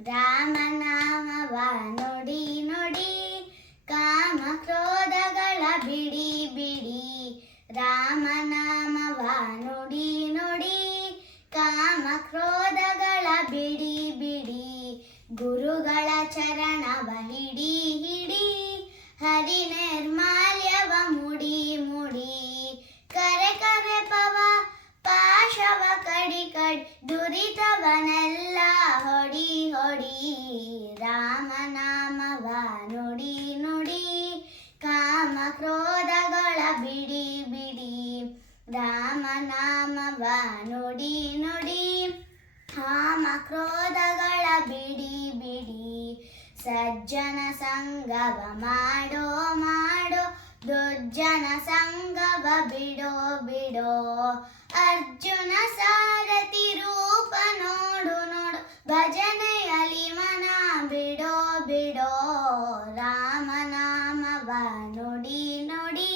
ರಾಮನಾಮವ ನೋಡಿ ನೋಡಿ, ಕಾಮ ಕ್ರೋಧಗಳ ಬಿಡಿ ಬಿಡಿ. ರಾಮನಾಮವ ನೋಡಿ ನೋಡಿ, ಕಾಮ ಕ್ರೋಧಗಳ ಬಿಡಿ ಬಿಡಿ. ಗುರುಗಳ ಚರಣವ ಹಿಡಿ ಹಿಡಿ. ಹರಿ ನಿರ್ಮಾಲ್ಯವ ಮುಡಿ ಮುಡಿ. ಕರೆ ಕರೆ ಪವ, ಪಾಶವ ಕಡಿ ಕಡಿ ದುರಿತವನೆಲ್ಲ ಹೊಡಿ ರಾಮನಾಮವ ನುಡಿ ನುಡಿ, ಕಾಮ ಕ್ರೋಧಗಳ ಬಿಡಿ ಬಿಡಿ. ರಾಮನಾಮವ ನುಡಿ ನುಡಿ, ಕಾಮ ಕ್ರೋಧಗಳ ಬಿಡಿ ಬಿಡಿ. ಸಜ್ಜನ ಸಂಗವ ಮಾಡೋ ಮಾಡೋ, ದುರ್ಜನ ಸಂಗವ ಬಿಡೋ ಬಿಡೋ. ಅರ್ಜುನ ಸಾರಥಿ ರಾಮನಾಮವ ನುಡಿ ನುಡಿ.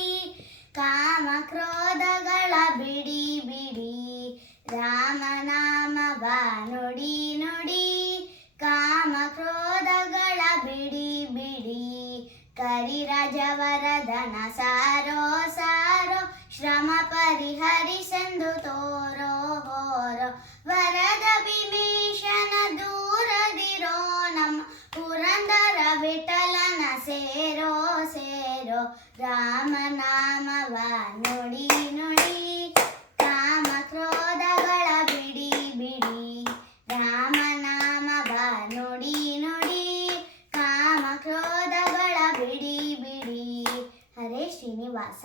ಕಾಮ ಕ್ರೋಧಗಳ ಬಿಡಿ ಬಿಡಿ. ರಾಮನಾಮ ನುಡಿ, ನೋಡಿ. ಕಾಮ ಕ್ರೋಧಗಳ ಬಿಡಿ ಬಿಡಿ. ಕರಿರಾಜವರ ಸಾ ರಾಮನಾಮವ ನೋಡಿ ನೋಡಿ ಕಾಮ ಕ್ರೋಧಗಳ ಬಿಡಿ ಬಿಡಿ. ರಾಮನಾಮವ ನೋಡಿ ನೋಡಿ ಕಾಮ ಕ್ರೋಧಗಳ ಬಿಡಿ ಬಿಡಿ. ಹರೇ ಶ್ರೀನಿವಾಸ.